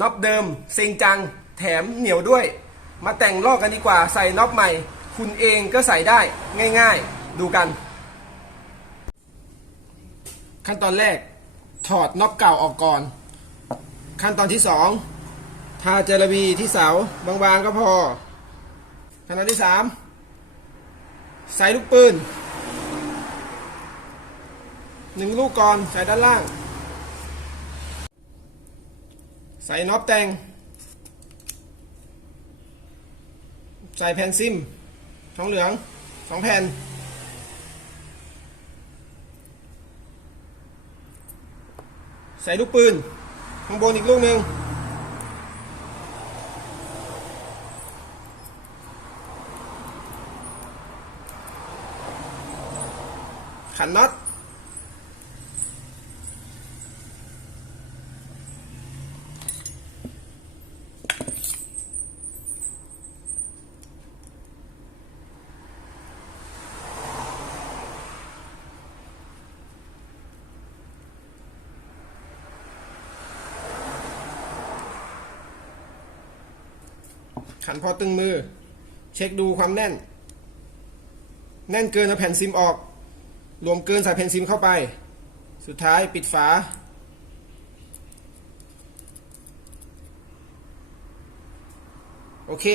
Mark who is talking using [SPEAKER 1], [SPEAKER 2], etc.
[SPEAKER 1] น็อปเดิมเซ็งจังแถมเหนียวด้วย มาแต่งลอกกันดีกว่าใส่น็อปใหม่ คุณเองก็ใส่ได้ง่ายๆ ดูกัน ขั้นตอนแรกถอดน็อปเก่าออกก่อน ขั้นตอนที่สองทาเจลาบีที่เสาบางๆก็พอ ขั้นตอนที่สามใส่ลูกปืนหนึ่งลูกก่อนใส่ด้านล่าง ใส่น็อปแต่ง ใส่แผ่นซิมทองเหลืองสองแผ่น ใส่ลูกปืน ข้างบนอีกลูกหนึ่งขันน็อต ขันพอตึงมือ เช็คดูความแน่น แน่นเกินเอาแผ่นซิมออก รวมเกินใส่แผ่นซิมเข้าไป สุดท้ายปิดฝา โอเค